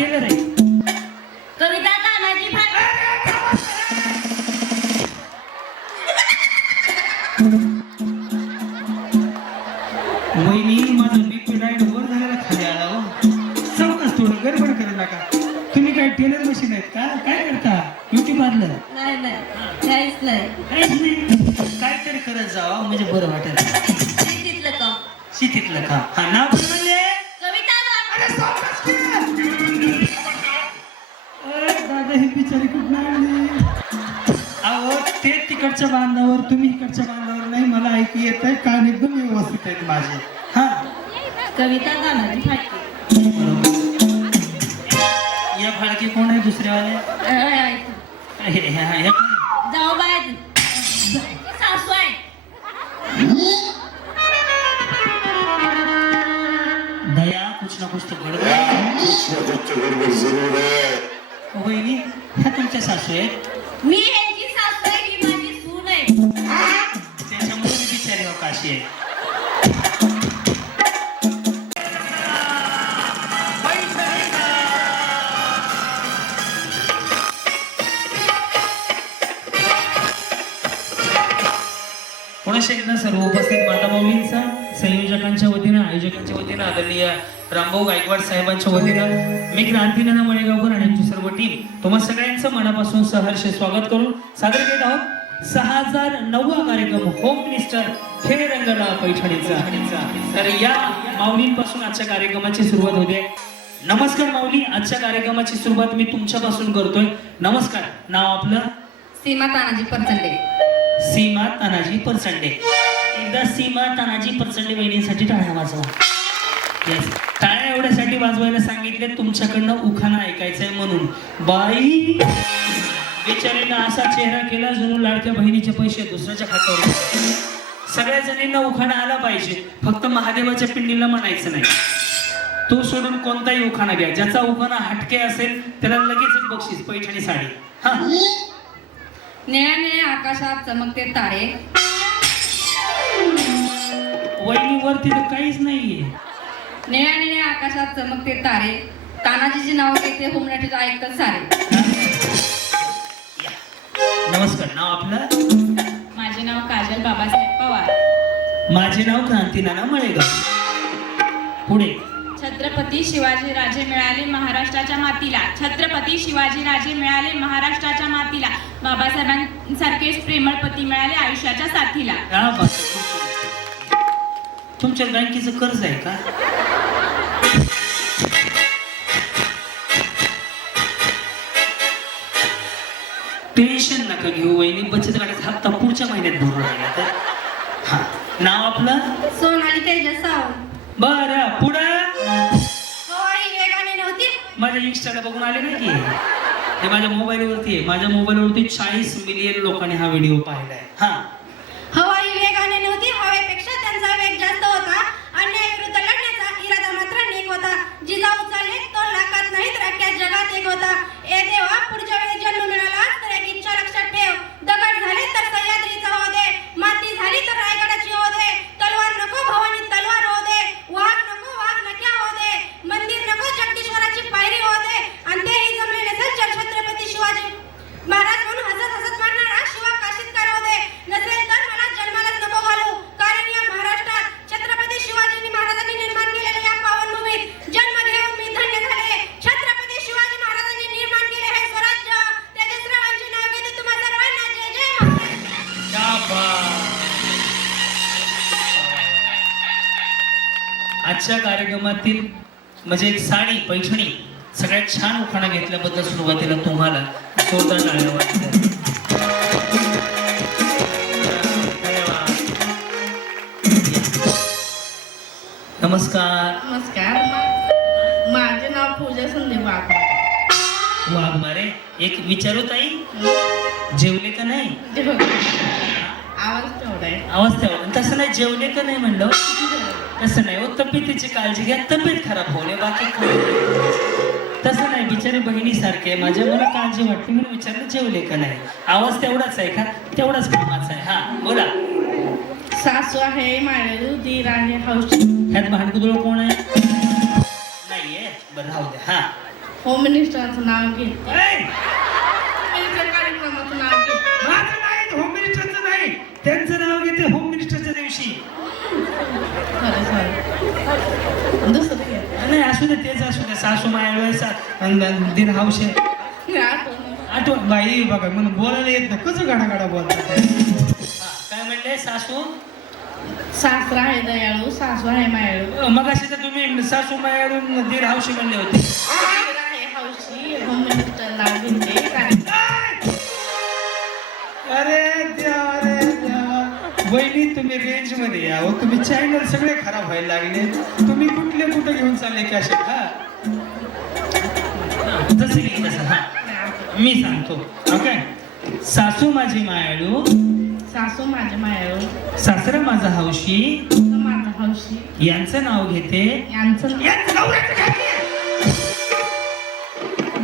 Teller आहे. कविता तानाजी फाटे. वहिनी माझं बीपी डायट वर झालेला खाली आला हो. चौकस थोडं गडबड करू नका. तुम्ही काय टेलर मशीन आहेत का? काय करता? Beauty parlour? नाही नाही काहीच नाही. काहीच नाही. काहीतरी करत जावा म्हणजे बरं वाटेल. शेतीतलं काम. शेतीतलं काम. हा नाव काय म्हणले? कविता अरे सावकाश की. अरे दादा ही बिचारी कुठं आणली? अहो ते तिकडच्या बांधावर तुम्ही इकडच्या बांधावर नाही. मला ऐकू येत आहे. कान एकदम व्यवस्थित आहेत माझे. हा कविता तानाजी फाटे. बरोबर. या फाळके कोण आहे दुसऱ्यावाले? हे कोण? जाऊ बाय सासू आहे. दया कुछ ना कुछ तो गडबड. गड़बड़ जरूर है. वहिनी ह्या तुमच्या सासू आहेत? मी यांची सासू आहे. ही माझी सून आहे. त्याच्यामुळे मी बिचारी अवकाशी आहे. पुन्हा एकदा सर्व उपस्थित माता माऊलींचा संयोजकांच्या वतीनं आयोजकांच्या वतीनं आदरणीय रामभाऊ गायकवाड साहेबांच्या वतीनं मी क्रांतीनाना मळेगावकर आणि आमची सर्व टीम तुम्हा सगळ्यांचं मनापासून सहर्ष स्वागत करून सादर करीत आहोत 6009वा कार्यक्रम होम मिनिस्टर खेळ रंगला पैठणीचा. तर या माऊलींपासून आजच्या कार्यक्रमाची सुरुवात होते. नमस्कार माऊली, आजच्या कार्यक्रमाची सुरुवात मी तुमच्यापासून करतोय. नमस्कार. नाव आपलं? सीमा तानाजी परचंडे. सीमा तानाजी परचंडे. एकदा सीमा तानाजी परचंडे वहिनीसाठी टाळ्या वाजवा. येस, टाळ्या एवढ्यासाठी वाजवायला सांगितले तुमच्याकडनं उखाणा ऐकायचंय म्हणून. बाई बिचारीनं असा चेहरा केला जणू लाडक्या बहिणीचे पैसे दुसऱ्याच्या खात्यावर. सगळ्या जणींना उखाणा आला पाहिजे, फक्त महादेवाच्या पिंडीला म्हणायचं नाही. तो सोडून कोणताही उखाणा घ्या. ज्याचा उखाणा हटके असेल त्याला लगेच बक्षीस पैठणी साडी. हा, निळ्या निळ्या आकाशात चमकते तारे. वहिनीवरती तर काहीच नाहीये. निळ्या निळ्या आकाशात चमकते तारे. तानाजीचे नाव घेते हुमणाटीचं ऐकतात सारे. नमस्कार. नाव आपलं? माझे नाव काजल बाबासाहेब पवार. माझे नाव क्रांतीनाना मळेगाव. पुढे. छत्रपती शिवाजी राजे मिळाले महाराष्ट्राच्या मातीला. छत्रपती शिवाजी राजे मिळाले महाराष्ट्राच्या मातीला. बाबासाहेबांसारखेच प्रेमळ पती मिळाले आयुष्याच्या साथीला. क्या बात आहे. तुमच्या बँकेचं कर्ज आहे का? टेन्शन नका घेऊ वहिनी, बचत गटाचा हप्ता पुढच्या महिन्यात भरून राहिला तर. हा, नाव आपलं? सोनाली तेजस सावंत. बरं, पुढं. होय वेगाने नव्हती. माझ्या इंस्टाला बघून आले नाही की हे माझ्या मोबाईलवरती आहे. माझ्या मोबाईलवरती 40 मिलियन लोकांनी हा व्हिडिओ पाहिलाय. हा, हवाई वेगाने नव्हती. हवेपेक्षा त्यांचा वेग जास्त होता. अन्यायाविरुद्ध लढण्याचा इरादा मात्र नेक होता. जिजाऊ चालले तो लाखात नाहीत राख्यात जगात एक होता. ए देवा पुढच्या वेळी जन्म मिळाला तर एक इच्छा लक्षात ठेव. दगड झाले तर सह्याद्रीचा हो दे. माती झाली तर रायगडाची हो दे. तलवार नको भवानी तलवार हो दे. वाघ नको वाघ नक्या हो दे. मंदिर नको जगदीश्वराची पायरी हो दे. आणि तेही जमले नसेल तर छत्रपती शिवाजी महाराज म्हणून हसत हसत मारणारा शिवा काशीत करो दे. नसेल तर मला जन्मालाच नको घालू. कारण या महाराष्ट्रात छत्रपती शिवाजी महाराजांनी निर्माण केलेल्या या पावनभूमीत जन्म घेऊन मी धन्य झाले. छत्रपती शिवाजी महाराजांनी निर्माण केले हे स्वराज्य. तेजस्रावांचे नाव घेते तुम्हा सर्वांना जय जय महाराष्ट्र. क्या बात. आजच्या कार्यक्रमातील म्हणजे एक साडी पैठणी सगळ्यात छान उखाणा घेतल्याबद्दल सुरुवातीला तुम्हाला जोरदार टाळ्या वाजल्या. धन्यवाद. नमस्कार. नमस्कार. माझे नाव पूजा संदीप वाघमारे. वाघमारे. एक विचारू ताई, जेवले का नाही? आवाज तेवढा आहे. आवाज तेवढा. तसं नाही, जेवले का नाही म्हणलं. तसं नाही हो, तब्येतीची काळजी घ्या. तब्येत खराब होणे बाकी काय. तसं नाही, बिचारे बहिणीसारखे माझ्या मला काळजी वाटते म्हणून विचारलं जेवले का नाही. आवाज तेवढाच आहे का? तेवढाच कामाचा आहे. हा, बोला. सासू आहे माळेरू, दीर आहे हौशी. ह्यात भांडकुदळ कोण आहे? नाहीये. बरं राहू द्या. हा, होम मिनिस्टरचं नाव घेते ऐ, कार्यक्रमाचं नाव घेते माझं नाही, होम मिनिस्टरचं नाही, त्यांचं नाव घेते होम मिनिस्टरच्या दिवशी. सॉरी दुसरं घे नाही असू दे, तेच असू दे. सासू मायाळू दिन हौशे आठवण बाई बघा म्हणून बोलायला येत नाही, कसं गाडा बोलतात. काय म्हणले सासू? सासरा आहे दयाळू सासू आहे मायाळू मग अशी तर तुम्ही सासू मायाळू दीर हौशी म्हणले होते. आहे हौशी होम मिनिस्टर नाव घेते कार्यक्रम अरे देवा, वहिनी तुम्ही रेंज मध्ये या हो. तुम्ही चॅनल सगळे खराब व्हायला लागले. तुम्ही कुठे घेऊन चालले की असे? हा जसं की तसं. हा मी सांगतो. ओके. सासू माझी मायाळू, सासू माझे मायाळू सासरा माझा हौशी, माझा हौशी यांचं नाव घेते. यांचं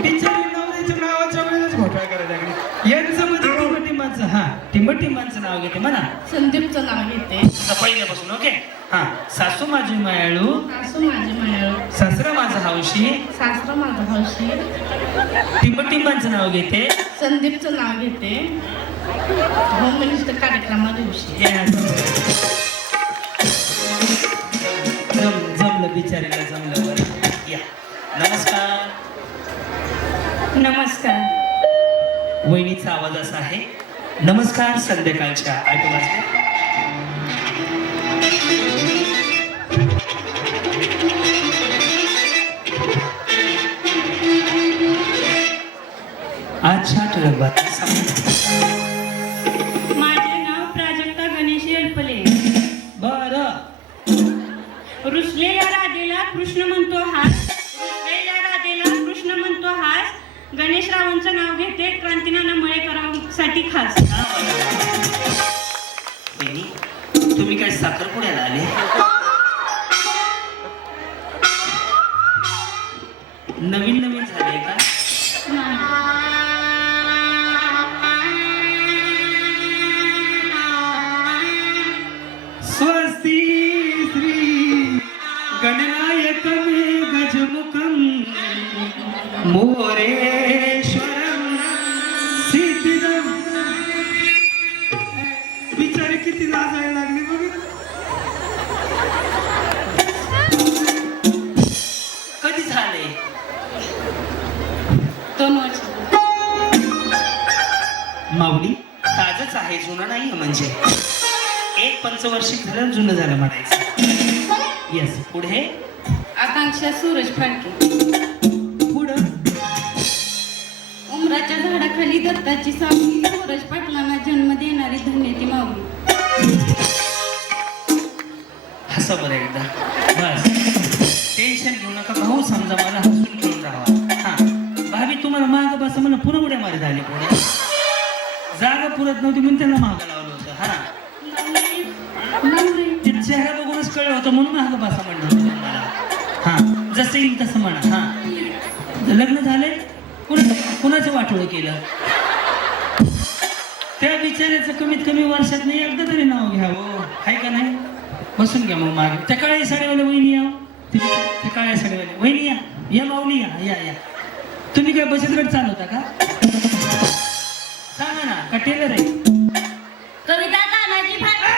बिचारी नवऱ्याच्या नावाच्या वेळेलाच घोटाळा करायला लागली. यांचं म्हणजे टिंबटिंबाचं. हा टिंबटिंबाचं नाव घेते म्हणा. संदीपचं नाव घेते आता पहिल्यापासून. ओके. हा सासू माझी मायाळू, सासू माझे मायाळू सासरा माझा हौशी, सासरा माझा हौशी टिंबटिंबांचं नाव घेते. संदीपचं नाव घेते होम मिनिस्टर कार्यक्रमा दिवशी जमलं बिचारीला, जमलं बरं. या नमस्कार. नमस्कार वहिनीचा आवाज असा आहे. नमस्कार संध्याकाळच्या 8 वाजता. आजच्या ठळक बातम्या सांगा. माझे नाव प्राजक्ता गणेश अल्पले. बरं. रुसलेल्या राधेला कृष्ण म्हणतो हास, रुसलेल्या राधेला कृष्ण म्हणतो हास. गणेशरावांचं नाव घेते क्रांतीनाना मळेकरांसाठी खास. वहिनी, तुम्ही काय साखरपुड्याला आले? नवीन नवीन झाले का? स्वस्ती श्री गणनायकं गजमुखं मोरेश्वरं सिद्धिदं. बिचारी किती लाजायला लागली बघ. कधी झाले? 2 वर्ष. माऊली ताजच आहे, जुनं नाही म्हणजे. एक पंचवर्षिक झालं, जुनं झालं म्हणायचं. येस. पुढे आकांक्षा सूरज फाळके. पुढं उमराच्या झाडाखाली दत्ताची सावली, सूरज पाटलांना जन्म देणारी धन्य ती माऊली. हसा बरं एकदा. बस टेन्शन घेऊ नका भाऊ, समजा मला हसून खेळून राहावा. हा भाभी तुम्हाला माग बस म्हणून पुन्हा उड्या मारी झाली. पुढे जागा पुरत नव्हती म्हणून त्यांना मागं लावलं होतं. हा ते चेहरा बघूनच कळलं होतं म्हणून माग बसा म्हणलं होतं तुम्हाला. हा जसं येईल तसं म्हणा. हा लग्न झाले, कुणाचं वाटोळं केलं? त्या बिचाऱ्याचं कमीत कमी वर्षात नाही एकदा तरी नाव घ्यावं, आहे का नाही? बसून घ्या मग मागे. त्या काळ्या साड्यावाले वहिनी या. त्या काळ्या साड्यावाले वहिनी या माऊली या. तुम्ही काय बचत गट चालवता का? सांगा ना, का टेलर आहे? कविता तानाजी फाळके.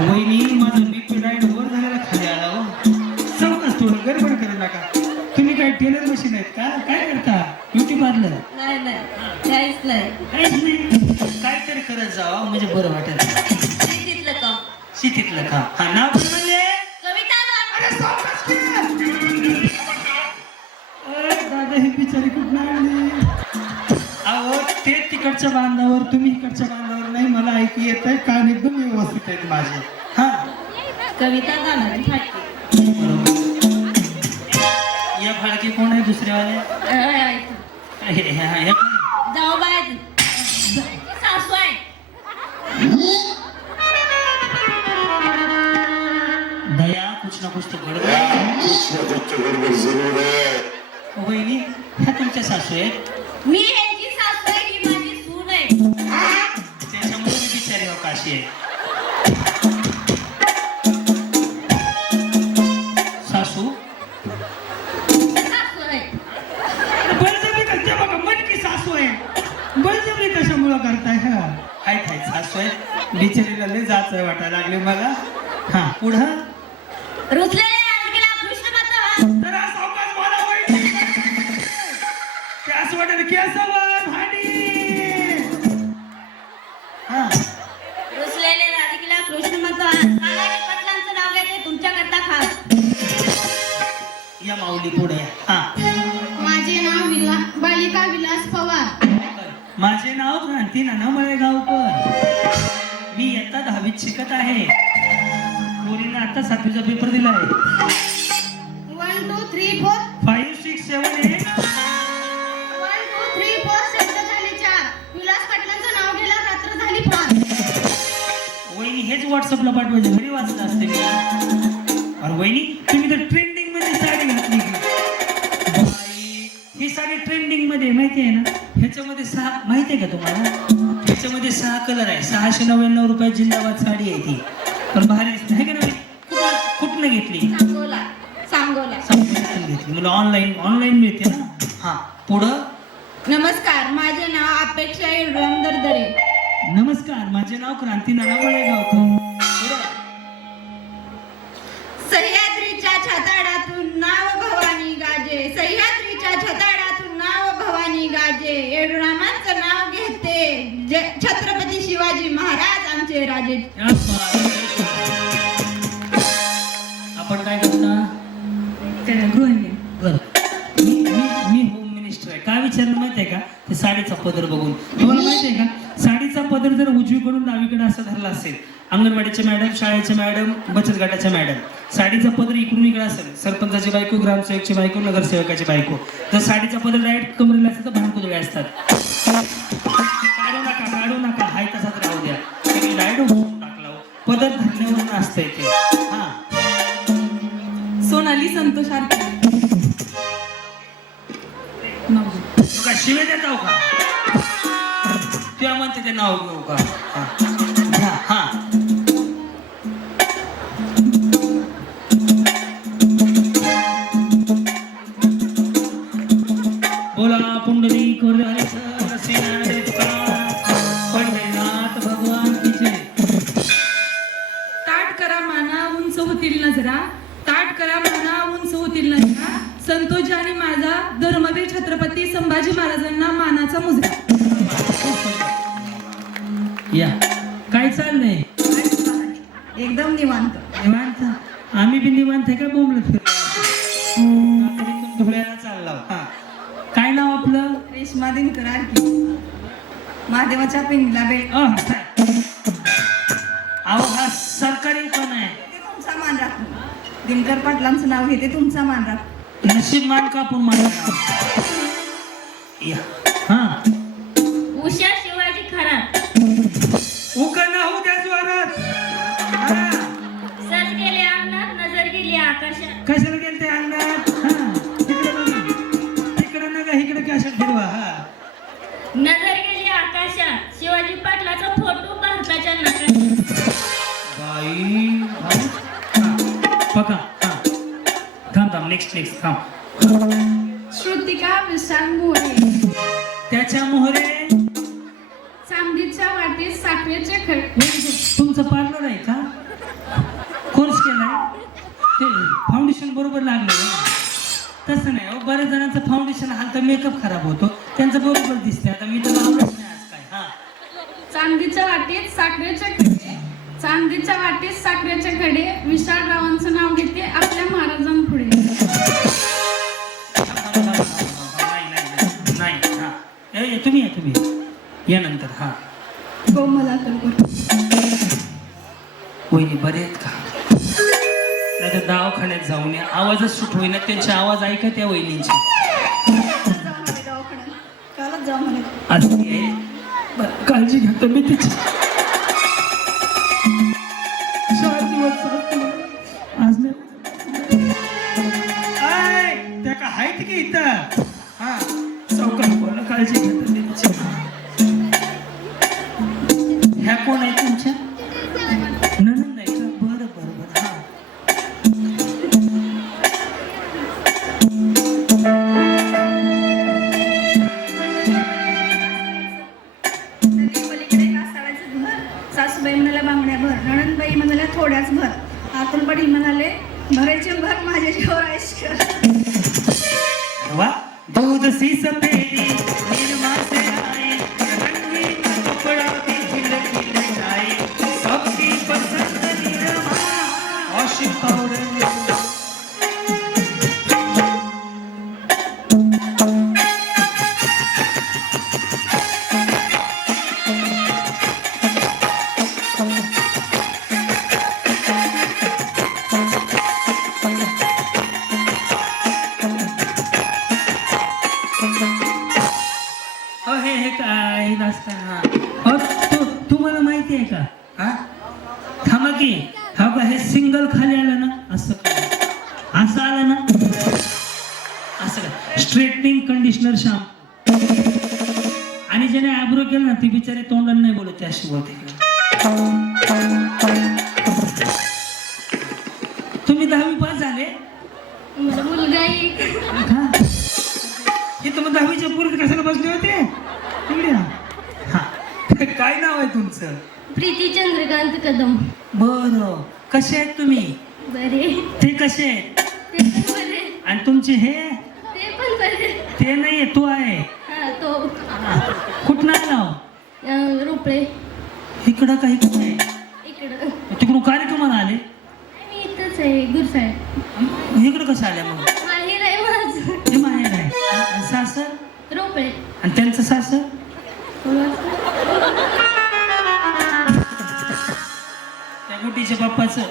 वहिनी माझं बीपी डायट वर झालेला खाली आला हो. चौकच थोडं गडबड करू नका. तुम्ही काय टेलर मशीन आहेत का? काय करता? Beauty parlour? नाही काहीच नाही. काहीच नाही. काहीतरी करत जावा म्हणजे बरं वाटेल. शेतीतलं काम. शेतीतलं काम. हा नाव काय म्हणले? कविता अरे दादा, हे बिचारी कुठं आणली? अहो ते तिकडच्या बांधावर, तुम्ही इकडच्या बांधावर नाही. मला ऐकू येत आहे, कान एकदम व्यवस्थित आहेत माझे. हा कविता तानाजी फाळके. या फाळके कोण आहे दुसऱ्यावाले? हे कोण? जाऊ बाय सासू आहे. दया कुछ ना कुछ तो गडबड. कुछ न कुछ तो गड़बड़ जरूर है. वहिनी ह्या तुमच्या सासू आहेत? मी ह्यांची सासू आहे, ही माझी सून आहे. त्याच्यामुळे मी बिचारी अवकाशी आहे. हाय सासू आहे बिचारीला लय जायचं वाटायला लागले मला. हा पुढं रुचलेले राजकीला कृष्ण बसवा. जरा सावकाश बोला वहिनी. त्याच वाटेल केसवर भांडी. हा रुचलेले राजकीला कृष्ण बसवा. कालाजी पाटलांचं नाव घेते तुमच्याकरता खास. या माऊली पुढे. हा माझे नाव बालिका विलास पवार. माझे नाव क्रांती नाना मळेगावकर. मी इयत्ता 10वीत शिकत आहे. मुलीने आता 7वीचा पेपर दिला आहे. 1 2 3 4 5 6 7 8. 1 2 3 4 शब्द झाले 4. विलास पाटलांचं नाव घ्यायला रात्र झाली 5. वहिनी हेच व्हॉट्सअपला पाठवायचे. घरी वाचलं असते मी. अरे वहिनी तुम्ही तर ट्रेंडिंग मध्ये साडी घातली की. बाई, ही साडी ट्रेंडिंग मध्ये माहिती आहे ना. ह्याच्यामध्ये 6 माहिती आहे का तुम्हाला. ह्याच्यामध्ये 6 कलर आहे. 699 रुपये जिंदाबाद साडी आहे ती. पण भारी दिसते आहे का नाही. कुठनं घेतली. सांगोला घेतली. मला ऑनलाईन मिळते ना. हा पुढं. नमस्कार, माझे नाव अपेक्षा येळराम दरदरे. नमस्कार माझे नाव क्रांती नाना मळेगावकर. पुढं. सह्याद्रीच्या छताडातून नाव भवानी गाजे. सह्याद्रीच्या छताडातून नाव भवानी गाजे. येळरामांचं नाव घेते छत्रपती शिवाजी महाराज आमचे राजे. आपण काय करता. गृहिणी. बरं मी होम मिनिस्टर आहे. काय विचारलं माहिती आहे का. ते साडीचा पदर बघून. तुम्हाला माहिती आहे का साडीचा पदर जर उजवीकडून डावीकडे असं धरला असेल. अंगणवाडीच्या मॅडम, शाळेच्या मॅडम, बचत गटाच्या मॅडम. साडीचा पदर इकडून इकडे असेल. सरपंचाची बायको, ग्रामसेवकची बायको, नगरसेवकाची बायको. जर साडीचा पदर डायरेक्ट कमरेला असेल तर भांडकुदळे असतात. काढू नका हाय तसाच राहू द्या. डायरेक्ट उठून टाकला. पदर धरण्यावर असतंय ते. हा सोनाली संतोष आरके. का शिवे देताव का. तुला म्हणते ते नाव घेऊ का. हा हा बोला पुंडली पंढरीनाथ भगवान की जय. ताट करा माना उंच होतील नजरा. ताट करा माना उंच होतील नजरा. संतोष आणि माझा धर्मवीर छत्रपती संभाजी महाराजांना मानाचा मुजरा. या काय चाललंय. एकदम निवांत. निवांत. आम्ही बी निवांत आहे का बोंबलत फिरतो. धुळ्याला चालला. हा काय नाव आपलं. रेश्मा दिनकर आरके. महादेवाच्या पिंडीला बेट. अहो हा सरकारी पण आहे. तुमचा मान राखतो. दिनकर पाटलांचं नाव घेते तुमचा मान राखतो. नशीब मान कापून मान. या हा उषा शिवाजी खरात. उकळणं होऊ द्या जोरात. सज गेले अंगणात नजर गेली आकाशात. कशाला गेलते अंगणात. हा तिकडे नका इकडे कशात फिरवा. हा नजर गेली आकाशात. शिवाजी पाटलाचा फोटो भारताच्या नकाशात. बाई पका. हा थांब नेक्स्ट थांब. श्रुतिका विशाल मोरे. त्याच्या मोहरे. चांदीच्या वाटेत साखरेचे खडे. तुमचं पार्लर आहे का. कोर्स केलाय. ते फाउंडेशन बरोबर लागलं. तसं नाही. बऱ्याच जणांचं फाउंडेशन हालतं मेकअप खराब होतो. त्यांचं बरोबर दिसते. आता मी तर लावलंच नाही आज काय. हा चांदीच्या वाटेत साखरेचे खडे. चांदीच्या वाटेत साखरेचे खडे. विशालरावांचं नाव घेते आपल्या महाराजांपुढे. नाही. तुम्ही या नंतर. हा कोमलाकर. वहिनी बरे आहेत का. नाही तर दवाखान्यात जाऊन या. आवाजच सुट होईना. त्यांचे आवाज ऐका त्या वहिनींचे. कालच जाऊ म्हणे. असते. बरं काळजी घ्या तब्येतीची. 4 दिवस आज नाही. त्या का आहेत की इथं. हा चौकात बोला. काळजी घ्या तब्येतीची. ह्या कोण आहे तुमच्या. ननंद आहे का. बरं हा पलीकडे कासाळाचं थोड्याच भर आतून बडी म्हणाले भरायचे भर माझ्या जीवावर आईश कर वा दूध सी सफेदी निर्मा से आए रंगीन कपड़ा पे खिलखिल जाए सबकी पसंद निर्मा आशिक और हे काय नसतं तुम्हाला माहिती आहे का हा थांबा की हा का हे सिंगल खाली आलं ना असं असं आलं ना असं का स्ट्रेटनिंग कंडिशनर शॅम्पू आणि ज्याने आयब्रो केलं ना ती बिचारी तोंडाने नाही बोलत अशी बोलते तुम्ही 10वी पास झाले मला मुलगा एक हा हे तुम्ही 10वीच्या पूर्वी कशाला बसले होते इकडे या. हा काय नाव आहे तुमचं प्रीती चंद्रकांत कदम बरं कसे आहेत तुम्ही बरे ते कसे आहेत ते पण बरे आणि तुमचे हे ते पण बरे ते नाहीये तो आहे हा तो कुठं नाव रोपळे इकडं काही आहे इकडं तिकडून कार्यक्रमाला आले मी इथंच आहे गुरसाळ इकडं कसं आले मग माहेर आहे माझं ते माहेर आहे आणि सासर रोपळे आणि त्यांचं सासर त्या गुटीच्या बाप्पाचं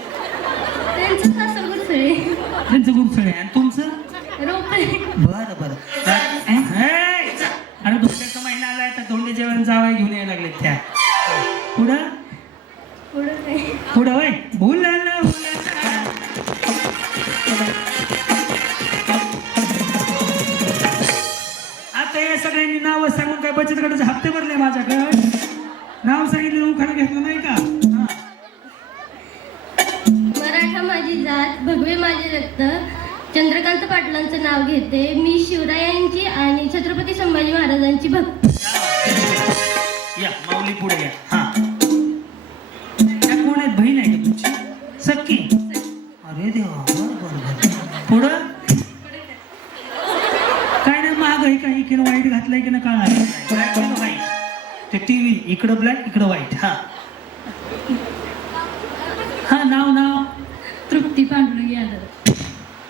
त्यांचं सासर गुरसळे त्यांचं गुरसळे आणि तुमचं रोपळे बरं बरं अरे धोंड्याचा महिना आलाय तर धोंडे जेवण जावं घेऊन यायला लागले त्या पुढं पुढं काय पुढं वय भुलाला आता या सगळ्यांनी नाव सांगून काय बचत गटाचे हप्ते भरले माझ्याकडे नाव सांगितलं उखाणं घेतलं नाही का हा. मराठा माझी जात भगवे माझे रक्त चंद्रकांत पाटलांचं नाव घेते मी शिवरायांची आणि छत्रपती संभाजी महाराजांची भक्त या माऊली पुढे या हा त्या कोण आहेत बहीण आहे का तुमची सक्की अरे देवा बरं पुढं काय नाही महाग आहे का इकडे वाईट घातलाय की ना काळा काय केलं वाईट ते टीव्ही इकडं ब्लॅक इकडं व्हाईट हा हा नाव तृप्ती पांडुरंग यादव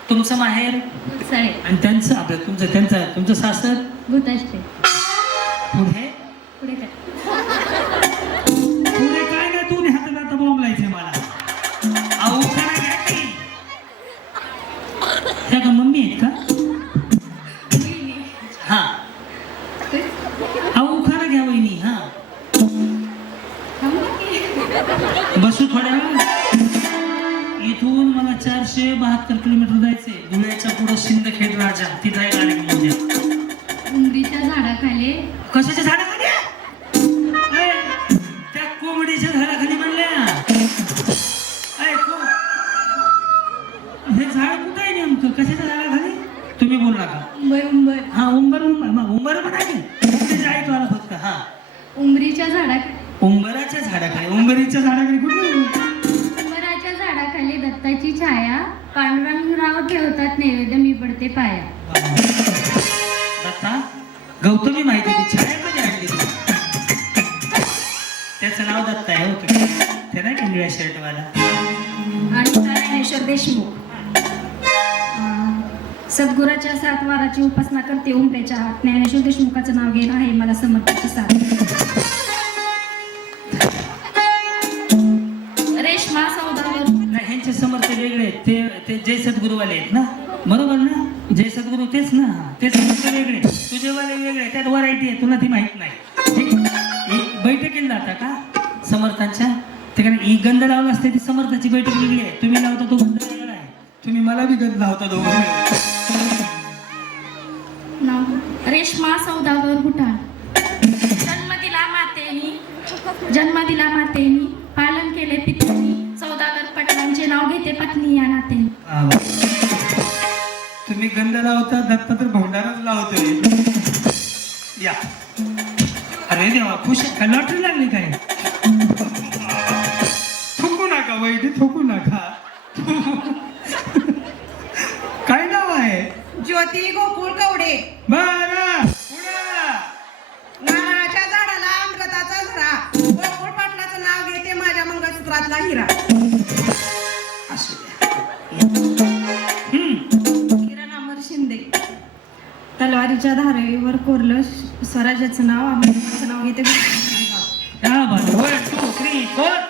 तुमचं माहेर साळे आणि त्यांचं आपलं तुमचं सासर भूताश्री पुढे पुढे काय पुढे काय नाही तू हाताला आता बॉम्ब लायचे मला अहो खरा घ्या की त्या का मम्मी आहेत का हा अहो खरा घ्या वहिनी हा बसू थोड्या वेळ इथून मला 472 किलोमीटर जायचे धुळ्याच्या पुढे सिंदखेड राजा तिथं आहे कार्यक्रम उद्या उंबरीच्या झाडाखाली कशाच्या झाडाखाली ए, त्या कोंबडीच्या झाडाखाली म्हणल्या ए, हे झाड कुठं आहे नेमकं कशाच्या झाडाखाली तुम्ही बोलू नका उंबर हा उंबर म्हणा की त्याच्या ऐकू आला फक्त हा उंबरीच्या झाडाखाली उंबराच्या झाडाखाली उंबरीच्या झाडाखाली कुठे उंबराच्या झाडाखाली दत्ताची छाया पांडुरंगराव ठेवतात नैवेद्य मी पडते पाया दत्ता गौतमी माहिती ती छाया कधी आणली तू त्याचं नाव दत्ता आहे होतं ते नाही का निळ्या शर्टवाला आणि ज्ञानेश्वर देशमुख सद्गुराच्या 7 वाराची उपासना करते उंबऱ्याच्या हात ज्ञानेश्वर देशमुखाचं नाव घेणं आहे मला समर्पित साथ रेश्मा सौदागर नाही ह्यांचे समर्थ वेगळे आहेत ते जय सद्गुरुवाले आहेत ना बरोबर ना जय सद्गुरू तेच ना ते समर्थ वेगळे तुझेवाले वेगळे त्यात व्हरायटी आहे तुला ती माहित नाही बैठकीला जाता का समर्थांच्या ते कारण ही गंध लावला असते ती समर्थाची बैठक वेगळी आहे तुम्ही लावता तो गंध वेगळा आहे तुम्ही मला बी गंध लावता दोघं नाव रेश्मा सौदागर गुटाळ जन्म दिला मातेनी पालन केले पित्यानी सौदागर पटलांचे नाव घेते पत्नी या नात्याने तुम्ही गंध लावता दत्त तर भंडारच लावतोय या अरे देवा खुश लॉटरी लागली काय थुकू नका वैदी थोकू नका. काय नाव आहे? ज्योती गोकुळ कवडे. बरं पुढं. नारळाच्या झाडाला अमृताचा झरा. गोकुळ पाटलाचं नाव घेते माझ्या मंगळसूत्रातला हिरा. असू द्या. किरण अमर शिंदे. तलवारीच्या धारेवर कोरलं स्वराज्याचं नाव, अमृताचं नाव घेते. या बरं. 1 2 3 4